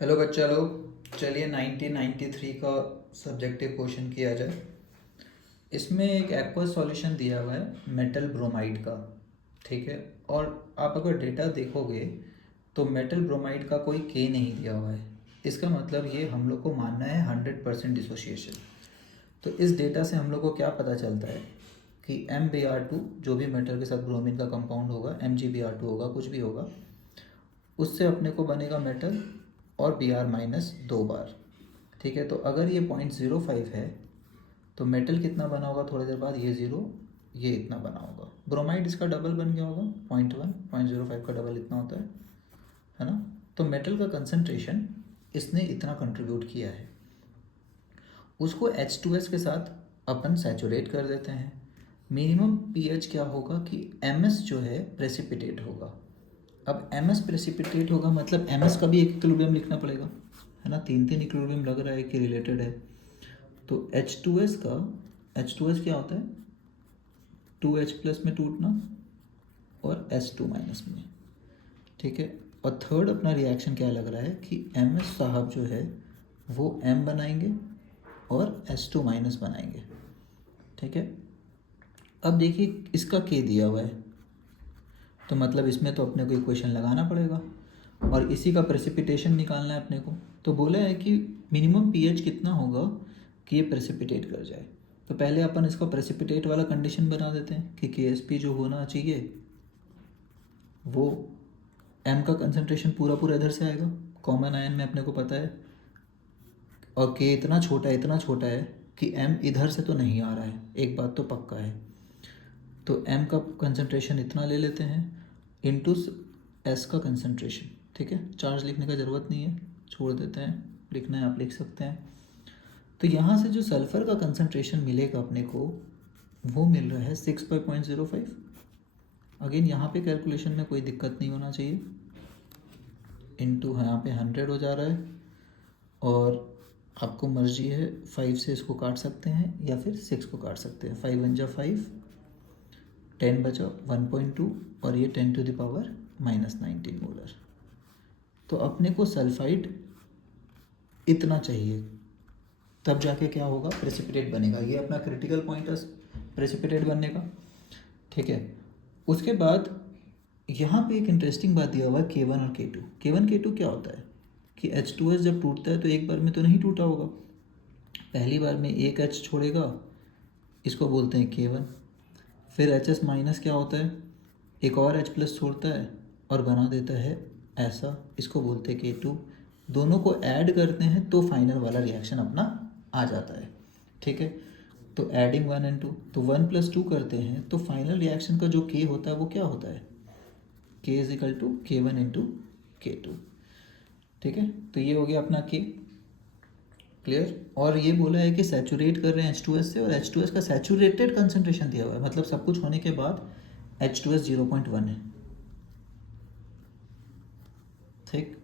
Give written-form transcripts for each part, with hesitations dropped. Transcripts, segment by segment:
Hello बच्चा लोग, चलिए 1993 का सब्जेक्टिव क्वेश्चन किया जाए। इसमें एक एक्वस सॉल्यूशन दिया हुआ है मेटल ब्रोमाइड का, ठीक है। और आप अगर डेटा देखोगे तो मेटल ब्रोमाइड का कोई के नहीं दिया हुआ है। इसका मतलब ये हम लोग को मानना है 100% डिसोसिएशन। तो इस डेटा से हम लोग को क्या पता चलता है कि MbR2 जो भी मेटल के साथ ब्रोमीन का कंपाउंड होगा, MgBr2 होगा, कुछ भी होगा, उससे अपने को बनेगा मेटल और Br माइनस 2 बार, ठीक है। तो अगर ये 0.05 है तो मेटल कितना बना होगा थोड़ी देर बाद, ये ज़ीरो, ये इतना बना होगा। ब्रोमाइड इसका डबल बन गया होगा, 0.1, 0.05 का डबल इतना होता है ना। तो मेटल का कंसंट्रेशन इसने इतना कंट्रीब्यूट किया है, उसको H2S के साथ अपन सैचुरेट कर देते हैं। मिनिमम पीएच क्या होगा कि MS जो है प्रेसिपिटेट होगा। अब MS प्रेसिपिटेट होगा मतलब MS का भी एक इक्विलिब्रियम लिखना पड़ेगा, है ना। तीन तीन इक्विलिब्रियम लग रहा है कि रिलेटेड है। तो H2S क्या होता है, 2H प्लस में टूटना और S2 माइनस में, ठीक है। और थर्ड अपना रिएक्शन क्या लग रहा है कि MS साहब जो है वो M बनाएंगे और S2 माइनस बनाएंगे, ठीक है। अब देखिए इसका K दिया हुआ है, तो मतलब इसमें तो अपने को इक्वेशन लगाना पड़ेगा और इसी का प्रेसिपिटेशन निकालना है अपने को। तो बोला है कि मिनिमम पीएच कितना होगा कि ये प्रेसिपिटेट कर जाए। तो पहले अपन इसका प्रेसिपिटेट वाला कंडीशन बना देते हैं कि KSP जो होना चाहिए वो M का कंसंट्रेशन पूरा पूरा इधर से आएगा, कॉमन आयन में अपने को पता है, और K इतना छोटा है कि M इधर से तो नहीं आ रहा है, एक बात तो पक्का है। तो M का कंसंट्रेशन इतना ले लेते हैं इंटू S का कंसंट्रेशन, ठीक है। चार्ज लिखने का ज़रूरत नहीं है, छोड़ देते हैं, लिखना है आप लिख सकते हैं। तो यहाँ से जो सल्फ़र का कंसंट्रेशन मिलेगा अपने को वो मिल रहा है 6/0.05। अगेन यहाँ पे कैलकुलेशन में कोई दिक्कत नहीं होना चाहिए, इंटू यहाँ पे 100 हो जा रहा है, और आपको मर्जी है 5 से इसको काट सकते हैं या फिर 6 को काट सकते हैं। 5 × 5, 10 बचा 1.2 और ये 10⁻⁻19 मोलर। तो अपने को सल्फाइड इतना चाहिए, तब जाके क्या होगा, प्रेसिपिटेट बनेगा। ये अपना क्रिटिकल पॉइंट है प्रेसिपिटेट बनने का, ठीक है। उसके बाद यहाँ पे एक इंटरेस्टिंग बात दिया हुआ है K1 और K2। K1 K2 क्या होता है कि H2S जब टूटता है तो एक बार में तो नहीं टूटा होगा, पहली बार में एक H छोड़ेगा, इसको बोलते हैं K1। फिर HS माइनस क्या होता है, एक और H प्लस छोड़ता है और बना देता है ऐसा, इसको बोलते हैं K2। दोनों को ऐड करते हैं तो फाइनल वाला रिएक्शन अपना आ जाता है, ठीक है। तो एडिंग 1 and 2, तो 1 + 2 करते हैं तो फाइनल रिएक्शन का जो K होता है वो क्या होता है, K = K1 × K2, ठीक है। तो ये हो गया अपना K, क्लियर। और ये बोला है कि सैचुरेट कर रहे हैं H2S से, और H2S का सैचुरेटेड कंसंट्रेशन दिया हुआ है, मतलब सब कुछ होने के बाद H2S 0.1 है, ठीक।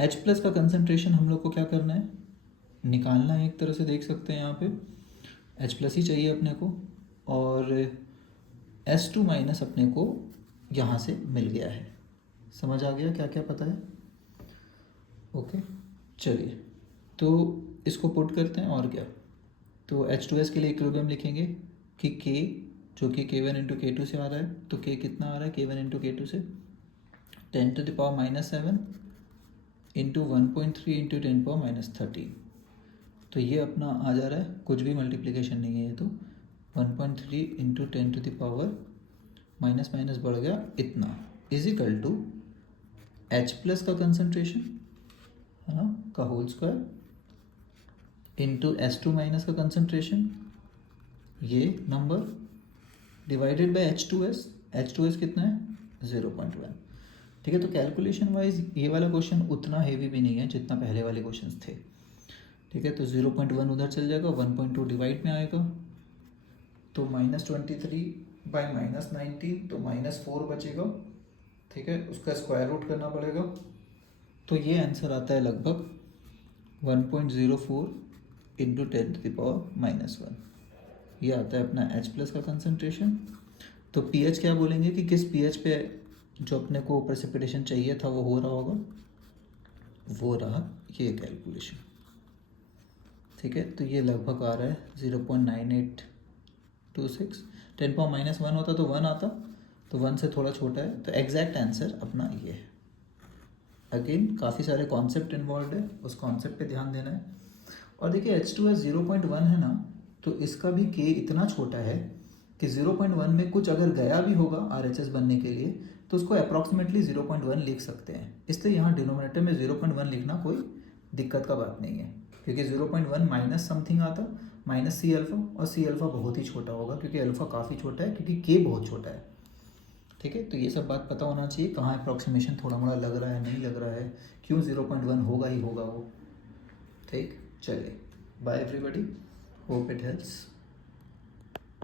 H प्लस का कंसंट्रेशन हम लोग को क्या करना है, निकालना है। एक तरह से देख सकते हैं यहाँ पे H प्लस ही चाहिए अपने को, और S2 माइनस अपने को यहाँ से मिल गया है। समझ आ गया क्या क्या पता है, ओके। चलिए तो इसको पुट करते हैं, और क्या। तो H2S के लिए इक्विलिब्रियम लिखेंगे कि K जो कि K1 × K2 से आ रहा है, तो K कितना आ रहा है K1 × K2 से, 10⁻⁻7 इंटू 1.3 × 10⁻⁻13। तो ये अपना आ जा रहा है, कुछ भी मल्टीप्लिकेशन नहीं है ये तो, 1.3 × 10⁻⁻, माइनस माइनस बढ़ गया इतना, इजिकल टू H प्लस का कंसंट्रेशन, है ना, का whole square into S2 minus का कंसंट्रेशन, ये number, divided by H2S। H2S कितना है 0.1, ठीक है। तो कैलकुलेशन वाइज ये वाला क्वेश्चन उतना हेवी भी नहीं है जितना पहले वाले क्वेश्चंस थे, ठीक है। तो 0.1 उधर चल जाएगा, 1.2 डिवाइड में आएगा, तो -23/-19, तो -4 बचेगा, ठीक है। उसका स्क्वायर रूट करना पड़ेगा, तो ये आंसर आता है लगभग 1.04 × 10⁻⁻1। ये आता है अपना H प्लस का कंसंट्रेशन। तो पीएच क्या बोलेंगे कि किस पीएच पे जो अपने को प्रेसिपिटेशन चाहिए था वो हो रहा होगा, वो रहा ये कैलकुलेशन। ठीक है, तो ये लगभग आ रहा है 0.9826। 10⁻⁻1 होता तो 1 आता, तो 1 से थोड़ा छोटा है, तो एग्जैक्ट आंसर अपना ये है। अगेन काफ़ी सारे कॉन्सेप्ट इन्वॉल्व है, उस कॉन्सेप्ट पे ध्यान देना है। और देखिए H2S 0.1 है ना, तो इसका भी K इतना छोटा है कि 0.1 में कुछ अगर गया भी होगा RHS बनने के लिए तो उसको अप्रॉक्सीमेटली 0.1 लिख सकते हैं। इसलिए यहाँ डिनोमिनेटर में 0.1 लिखना कोई दिक्कत का बात नहीं है, क्योंकि 0.1 माइनस समथिंग आता, माइनस C अल्फ़ा, और C अल्फ़ा बहुत ही छोटा होगा क्योंकि अल्फ़ा काफ़ी छोटा है, क्योंकि K बहुत छोटा है। ठीक है, तो ये सब बात पता होना चाहिए, कहाँ अप्रॉक्सीमेशन थोड़ा मोड़ा लग रहा है, नहीं लग रहा है, क्यों 0.1 होगा ही होगा वो। ठीक, चलिए, bye everybody, hope it helps.